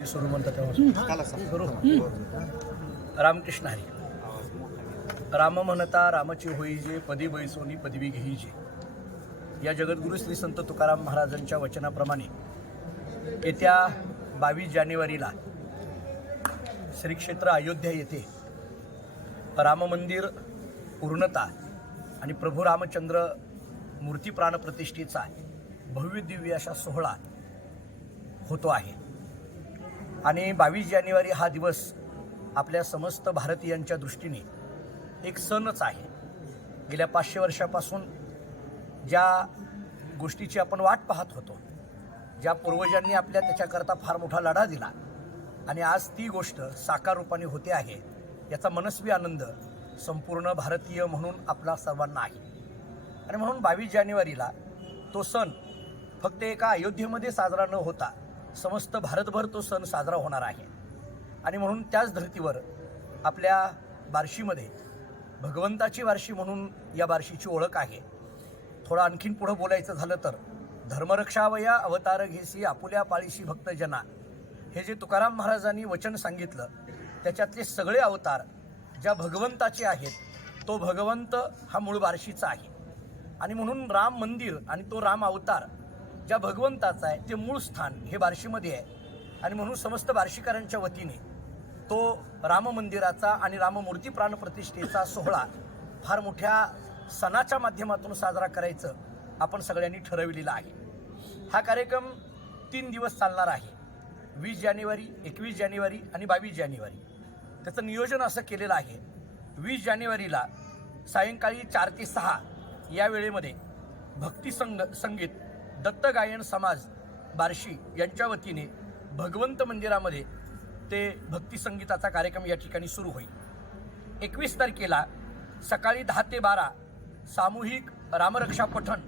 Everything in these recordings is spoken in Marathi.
सुरू म्हणतात तेव्हा. रामकृष्ण हरी. राम म्हणता रामची होईजे पदी बैसोनी पदवी घेईजे या जगद्गुरु श्री संत तुकाराम महाराजांच्या वचनाप्रमाणे येत्या बावीस जानेवारीला श्री क्षेत्र अयोध्या येथे राम मंदिर पूर्णता आणि प्रभू रामचंद्र मूर्ती प्राणप्रतिष्ठेचा भव्य दिव्य असा सोहळा होतो आहे. आणि बावीस जानेवारी हा दिवस आपल्या समस्त भारतीयांच्या दृष्टीने एक सणच आहे. गेल्या पाचशे वर्षापासून ज्या गोष्टीची आपण वाट पाहत होतो ज्या पूर्वजांनी आपल्या त्याच्याकरता फार मोठा लढा दिला आणि आज ती गोष्ट साकार रूपाने होते आहे याचा मनस्वी आनंद संपूर्ण भारतीय म्हणून आपला सर्वांना आहे. आणि म्हणून बावीस जानेवारीला तो सण फक्त एका अयोध्येमध्ये साजरा न होता समस्त भारतभर तो सण साजरा होणार आहे. आणि म्हणून त्याच धर्तीवर आपल्या बार्शीमध्ये भगवंताची बार्शी म्हणून या बार्शीची ओळख आहे. थोडं आणखीन पुढं बोलायचं झालं तर धर्मरक्षावया अवतार घेसी आपुल्या पाळीशी भक्तजना. हे जे तुकाराम महाराजांनी वचन सांगितलं त्याच्यातले सगळे अवतार ज्या भगवंताचे आहेत तो भगवंत हा मूळ बार्शीचा आहे. आणि म्हणून राम मंदिर आणि तो राम अवतार ज्या भगवंताचा आहे ते मूळ स्थान हे बार्शीमध्ये आहे. आणि म्हणून समस्त बार्शीकरांच्या वतीने तो राम मंदिराचा आणि राममूर्ती प्राणप्रतिष्ठेचा सोहळा फार मोठ्या सणाच्या माध्यमातून साजरा करायचं आपण सगळ्यांनी ठरविलेलं आहे. हा कार्यक्रम तीन दिवस चालणार आहे. वीस जानेवारी एकवीस जानेवारी आणि बावीस जानेवारी. त्याचं नियोजन असं केलेलं आहे. वीस जानेवारीला सायंकाळी चार ते सहा या वेळेमध्ये भक्ती संग संगीत दत्त गायन समाज बार्शी यांच्या वतीने भगवंत मंदिरामध्ये ते भक्ती संगीताचा कार्यक्रम या ठिकाणी सुरू होईल. एकवीस तारखेला सकाळी दहा ते बारा सामूहिक रामरक्षा पठण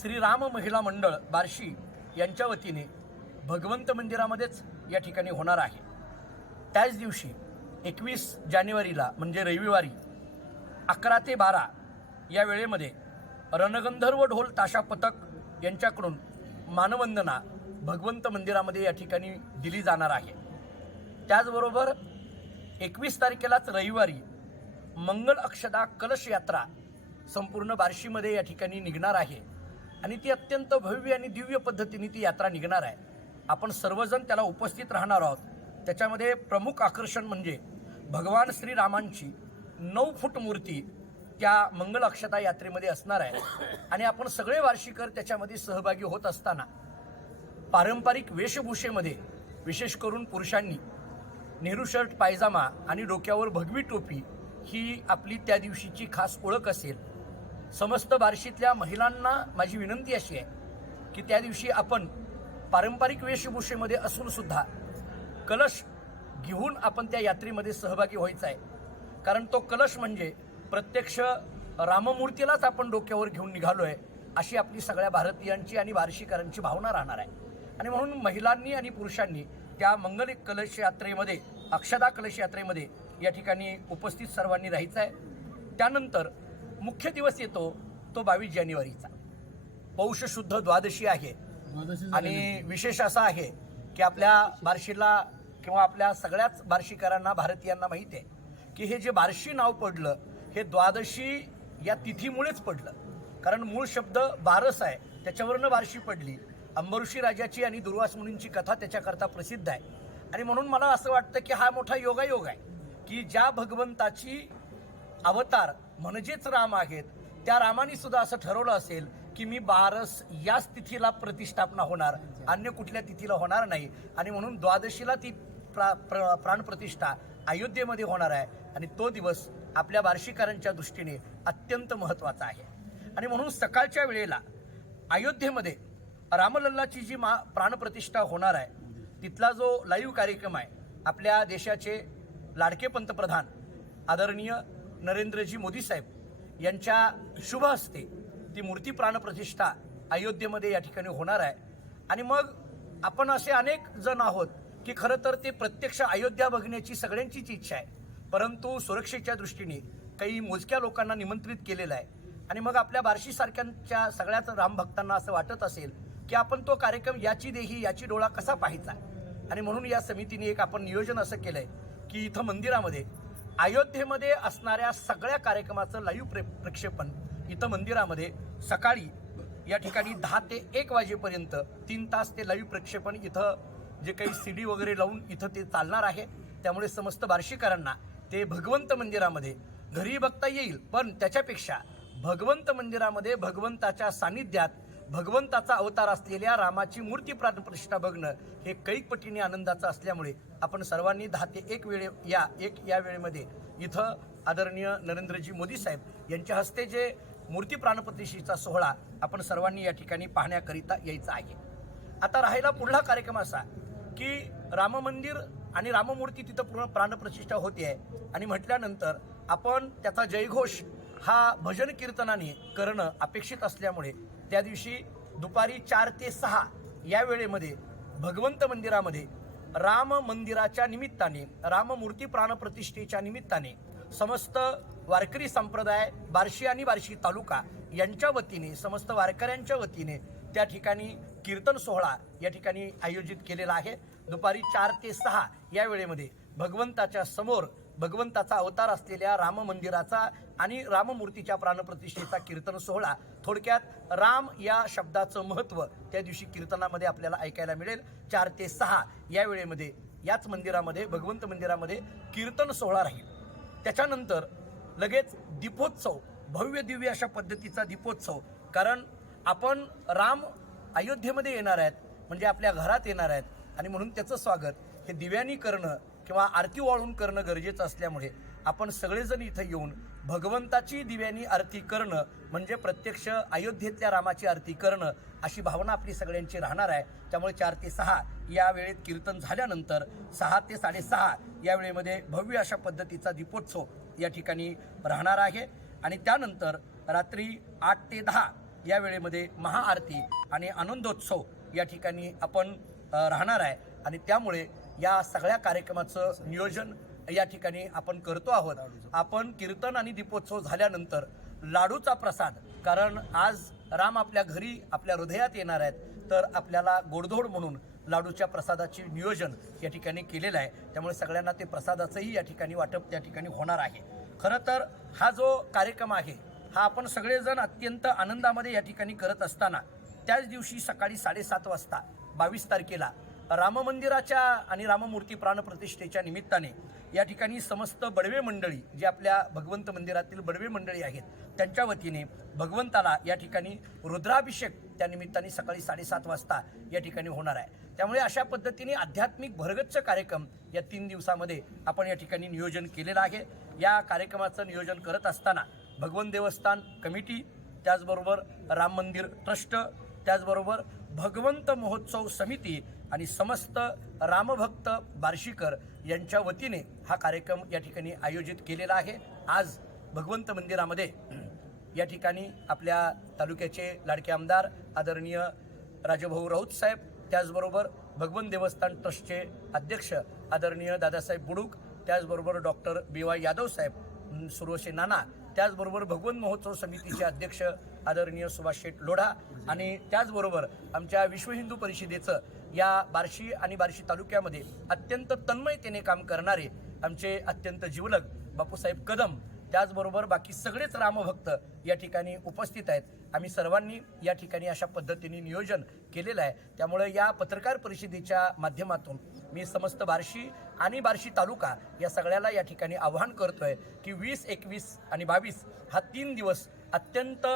श्री राम महिला मंडळ बार्शी यांच्या वतीने भगवंत मंदिरामध्येच या ठिकाणी होणार आहे. त्याच दिवशी एकवीस जानेवारीला म्हणजे रविवारी अकरा ते बारा या वेळेमध्ये रणगंधर्व ढोल ताशा पथक यांच्याकडून मानवंदना भगवंत मंदिरामध्ये या ठिकाणी दिली जाणार आहे. त्याचबरोबर एकवीस तारखेलाच रविवारी मंगल अक्षदा कलश यात्रा संपूर्ण बार्शीमध्ये या ठिकाणी निघणार आहे. आणि ती अत्यंत भव्य आणि दिव्य पद्धतीने ती यात्रा निघणार आहे. आपण सर्वजण त्याला उपस्थित राहणार आहोत. त्याच्यामध्ये प्रमुख आकर्षण म्हणजे भगवान श्रीरामांची नऊ फूट मूर्ती त्या मंगल अक्षता यात्रेमध्ये असणार आहे. आणि आपण सगळे वार्षिकर त्याच्यामध्ये सहभागी होत असताना पारंपरिक वेशभूषेमध्ये विशेष करून पुरुषांनी नेहरू शर्ट पायजामा आणि डोक्यावर भगवी टोपी ही आपली त्या दिवशीची खास ओळख असेल. समस्त बार्शीतल्या महिलांना माझी विनंती अशी आहे की त्या दिवशी आपण पारंपरिक वेशभूषेमध्ये असूनसुद्धा कलश घेऊन आपण त्या यात्रेमध्ये सहभागी व्हायचा आहे. कारण तो कलश म्हणजे प्रत्यक्ष राममूर्तीलाच आपण डोक्यावर घेऊन निघालो आहे अशी आपली सगळ्या भारतीयांची आणि बार्शीकरांची भावना राहणार आहे. आणि म्हणून महिलांनी आणि पुरुषांनी त्या मंगल कलश यात्रेमध्ये अक्षदा कलश यात्रेमध्ये या ठिकाणी उपस्थित सर्वांनी राहायचं आहे. त्यानंतर मुख्य दिवस येतो तो बावीस जानेवारीचा. पौष शुद्ध द्वादशी आहे आणि विशेष असा आहे की आपल्या बार्शीला किंवा आपल्या सगळ्याच बार्शीकरांना भारतीयांना माहीत आहे की हे जे बार्शी नाव पडलं हे द्वादशी या तिथीमुळेच पडलं. कारण मूळ शब्द बारस आहे त्याच्यावरनं बारशी पडली. अंबऋषी राजाची आणि दुर्वास मुनींची कथा त्याच्याकरता प्रसिद्ध आहे. आणि म्हणून मला असं वाटतं की हा मोठा योगायोग आहे की ज्या भगवंताची अवतार म्हणजेच राम आहेत त्या रामाने सुद्धा असं ठरवलं असेल की मी बारस याच तिथीला प्रतिष्ठापना होणार अन्य कुठल्या तिथीला होणार नाही. आणि म्हणून द्वादशीला ती प्रा प्र प्राणप्रतिष्ठा अयोध्येमध्ये होणार आहे. आणि तो दिवस आपल्या बार्शीकरांच्या दृष्टीने अत्यंत महत्त्वाचा आहे. आणि म्हणून सकाळच्या वेळेला अयोध्येमध्ये रामलल्लाची जी मा प्राणप्रतिष्ठा होणार आहे तिथला जो लाईव्ह कार्यक्रम आहे आपल्या देशाचे लाडके पंतप्रधान आदरणीय नरेंद्रजी मोदी साहेब यांच्या शुभ हस्ते ती मूर्ती प्राणप्रतिष्ठा अयोध्येमध्ये या ठिकाणी होणार आहे. आणि मग आपण असे अनेक जण आहोत की खरं तर ते प्रत्यक्ष अयोध्या बघण्याची सगळ्यांचीच इच्छा आहे. परंतु सुरक्षेच्या दृष्टीने काही मोजक्या लोकांना निमंत्रित केलेलं आहे. आणि मग आपल्या बार्शीसारख्यांच्या सगळ्याच रामभक्तांना असं वाटत असेल की आपण तो कार्यक्रम याची देही याची डोळा कसा पाहायचा? आणि म्हणून या समितीने एक आपण नियोजन असं केलं आहे की इथं मंदिरामध्ये अयोध्येमध्ये असणाऱ्या सगळ्या कार्यक्रमाचं लाईव्ह प्रे प्रक्षेपण इथं मंदिरामध्ये सकाळी या ठिकाणी दहा ते एक वाजेपर्यंत तीन तास ते लाईव्ह प्रक्षेपण इथं जे काही सी डी वगैरे लावून इथं ते चालणार आहे. त्यामुळे समस्त बार्शीकरांना ते भगवंत मंदिरामध्ये घरी बघता येईल पण त्याच्यापेक्षा भगवंत मंदिरामध्ये भगवंताच्या सानिध्यात भगवंताचा अवतार असलेल्या रामाची मूर्ती प्राणप्रतिष्ठा बघणं हे कैकपटीने आनंदाचं असल्यामुळे आपण सर्वांनी दहा ते एक वेळे या एक या वेळेमध्ये इथं आदरणीय नरेंद्रजी मोदी साहेब यांच्या हस्ते जे मूर्ती प्राणप्रतिष्ठेचा सोहळा आपण सर्वांनी या ठिकाणी पाहण्याकरिता यायचा आहे. आता राहिला पुढला कार्यक्रम असा की राम मंदिर आणि राममूर्ती तिथं पूर्ण प्राणप्रतिष्ठा होते आहे आणि म्हटल्यानंतर आपण त्याचा जयघोष हा भजन कीर्तनाने करणं अपेक्षित असल्यामुळे त्या दिवशी दुपारी चार ते सहा या वेळेमध्ये भगवंत मंदिरामध्ये राम मंदिराच्या निमित्ताने राममूर्ती प्राणप्रतिष्ठेच्या निमित्ताने समस्त वारकरी संप्रदाय बार्शी आणि बार्शी तालुका यांच्या वतीने समस्त वारकऱ्यांच्या वतीने त्या ठिकाणी कीर्तन सोहळा या ठिकाणी आयोजित केलेला आहे. दुपारी चार ते सहा या वेळेमध्ये भगवंताच्या समोर भगवंताचा अवतार असलेल्या राम मंदिराचा आणि राममूर्तीच्या प्राणप्रतिष्ठेचा कीर्तन सोहळा. थोडक्यात राम या शब्दाचं महत्त्व त्या दिवशी कीर्तनामध्ये आपल्याला ऐकायला मिळेल. चार ते सहा या वेळेमध्ये याच मंदिरामध्ये भगवंत मंदिरामध्ये कीर्तन सोहळा राहील. त्याच्यानंतर लगेच दीपोत्सव भव्य दिव्य अशा पद्धतीचा दीपोत्सव. कारण आपण राम अयोध्येमध्ये येणार आहेत म्हणजे आपल्या घरात येणार आहेत. आणि म्हणून त्याचं स्वागत हे दिव्यांनी करणं किंवा आरती वाळून करणं गरजेचं असल्यामुळे आपण सगळेजण इथं येऊन भगवंताची दिव्यांनी आरती करणं म्हणजे प्रत्यक्ष अयोध्येतल्या रामाची आरती करणं अशी भावना आपली सगळ्यांची राहणार आहे. त्यामुळे चार ते सहा या वेळेत कीर्तन झाल्यानंतर सहा ते साडेसहा या वेळेमध्ये भव्य अशा पद्धतीचा दीपोत्सव या ठिकाणी राहणार आहे. आणि त्यानंतर रात्री आठ ते दहा या वेळेमध्ये महाआरती आणि आनंदोत्सव या ठिकाणी आपण राहणार आहे. आणि त्यामुळे या सगळ्या कार्यक्रमाचं नियोजन या ठिकाणी आपण करतो आहोत. आपण कीर्तन आणि दीपोत्सव झाल्यानंतर लाडूचा प्रसाद कारण आज राम आपल्या घरी आपल्या हृदयात येणार आहेत. तर आपल्याला गोडधोड म्हणून लाडूच्या प्रसादाचे नियोजन या ठिकाणी केलेलं आहे. त्यामुळे सगळ्यांना ते प्रसादाचंही या ठिकाणी वाटप त्या ठिकाणी होणार आहे. खरं तर हा जो कार्यक्रम आहे हा आपण सगळेजण अत्यंत आनंदामध्ये या ठिकाणी करत असताना त्याच दिवशी सकाळी साडेसात वाजता बावीस तारखेला राम मंदिराच्या आणि राममूर्ती प्राणप्रतिष्ठेच्या निमित्ताने या ठिकाणी समस्त बडवे मंडळी जे आपल्या भगवंत मंदिरातील बडवे मंडळी आहेत त्यांच्या वतीने भगवंताला या ठिकाणी रुद्राभिषेक त्या निमित्ताने सकाळी साडेसात वाजता या ठिकाणी होणार आहे. त्यामुळे अशा पद्धतीने आध्यात्मिक भरगच्च कार्यक्रम या तीन दिवसामध्ये आपण या ठिकाणी नियोजन केलेलं आहे. या कार्यक्रमाचं नियोजन करत असताना भगवन देवस्थान कमिटी त्याचबरोबर राम मंदिर ट्रस्ट त्याचबरोबर भगवंत महोत्सव समिती आणि समस्त रामभक्त बार्शीकर यांच्या वतीने हा कार्यक्रम या ठिकाणी आयोजित केलेला आहे. आज भगवंत मंदिरामध्ये या ठिकाणी आपल्या तालुक्याचे लाडके आमदार आदरणीय राजभाऊ राऊत साहेब त्याचबरोबर भगवंत देवस्थान ट्रस्टचे अध्यक्ष आदरणीय दादासाहेब बुडूक त्याचबरोबर doctor B Y Yadav saheb Suroshe Nana त्याचबरोबर भगवंत महोत्सव समितीचे अध्यक्ष आदरणीय सुभाष शेठ लोढा आणि त्याचबरोबर आमच्या विश्व हिंदू परिषदेचं या बार्शी आणि बार्शी तालुक्यामध्ये अत्यंत तन्मयतेने काम करणारे आमचे अत्यंत जीवलग बापूसाहेब कदम त्याचबरोबर बाकी सगळेच रामभक्त या ठिकाणी उपस्थित आहेत. आम्ही सर्वांनी या ठिकाणी अशा पद्धतीने नियोजन केलेलं आहे. त्यामुळे या पत्रकार परिषदेच्या माध्यमातून मी समस्त बार्शी आणि बार्शी तालुका या सगळ्याला या ठिकाणी आवाहन करतोय की वीस एकवीस आणि बावीस हा तीन दिवस अत्यंत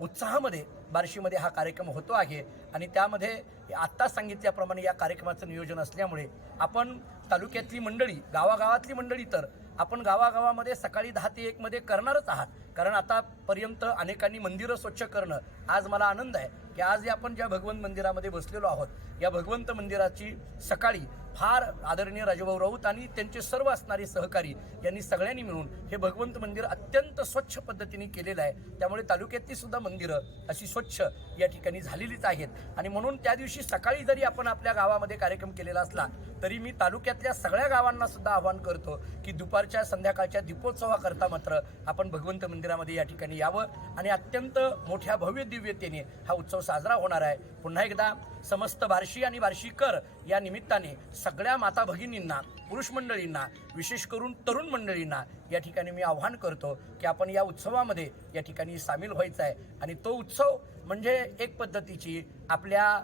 उत्साहामध्ये बार्शीमध्ये हा कार्यक्रम होतो आहे. आणि त्यामध्ये आत्ता सांगितल्याप्रमाणे या कार्यक्रमाचं नियोजन असल्यामुळे आपण तालुक्यातली मंडळी गावागावातली मंडळी तर आपण गावागावामध्ये सकाळी दहा ते एकमध्ये करणारच आहात. कारण आतापर्यंत अनेकांनी मंदिरं स्वच्छ करणं आज मला आनंद आहे की आज आपण ज्या भगवंत मंदिरामध्ये बसलेलो आहोत या भगवंत मंदिराची सकाळी फार आदरणीय राजभाऊ राऊत आणि त्यांचे सर्व असणारे सहकारी यांनी सगळ्यांनी मिळून हे भगवंत मंदिर अत्यंत स्वच्छ पद्धतीने केलेलं आहे. त्यामुळे तालुक्यातली सुद्धा मंदिरं अशी स्वच्छ स्वच्छ या ठिकाणी झालेलीच आहेत. आणि म्हणून त्या दिवशी सकाळी जरी आपण आपल्या गावामध्ये कार्यक्रम केलेला असला तरी मी तालुक्यातल्या सगळ्या गावांना सुद्धा आवाहन करतो की दुपारच्या संध्याकाळच्या दीपोत्सवाकरता मात्र आपण भगवंत मंदिरामध्ये या ठिकाणी यावं. आणि अत्यंत मोठ्या भव्य दिव्यतेने हा उत्सव साजरा होणार आहे. पुन्हा एकदा समस्त बार्शी आणि बार्शीकर या निमित्ताने सगळ्या माता भगिनींना पुरुष मंडळींना विशेष करून तरुण मंडळींना या ठिकाणी मी आव्हान करतो की आपण या उत्सवामध्ये या ठिकाणी सामील व्हायचं आहे आणि तो उत्सव म्हणजे एक पद्धतीची आपल्या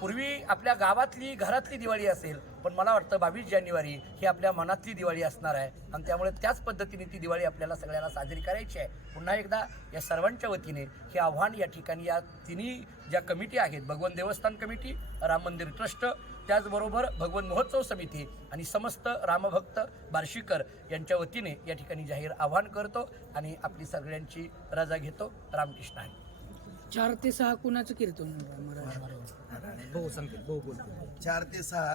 पूर्वी आपल्या गावातली घरातली दिवाळी असेल पण मला वाटतं बावीस जानेवारी ही आपल्या मनातली दिवाळी असणार आहे. आणि त्यामुळे त्याच पद्धतीने ती दिवाळी आपल्याला सगळ्यांना साजरी करायची आहे. पुन्हा एकदा या सर्वांच्या वतीने हे आव्हान या ठिकाणी या तिन्ही ज्या कमिटी आहेत भगवान देवस्थान कमिटी राम मंदिर ट्रस्ट त्याचबरोबर भगवन महोत्सव समिती आणि समस्त रामभक्त बार्शीकर यांच्या वतीने या ठिकाणी जाहीर आव्हान करतो आणि आपली सगळ्यांची रजा घेतो. रामकृष्ण आहे. चार ते सहा कुणाचं कीर्तन भाऊ भाऊ बोल. चार ते सहा.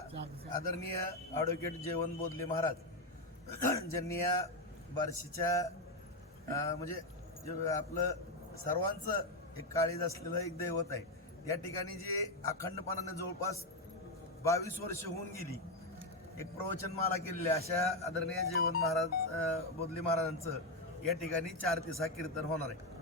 आदरणीय ॲडव्होकेट जेवण बोधले महाराज ज्यांनी या बार्शीच्या म्हणजे जे आपलं सर्वांचं एक काळीज असलेलं एक दैवत आहे. या ठिकाणी जे अखंडपणाने जवळपास बावीस वर्ष होऊन गेली. एक प्रवचन माला केलेले अशा आदरणीय जेवण महाराज अं, बोधले महाराजांचं या ठिकाणी चार ते सहा कीर्तन होणार आहे.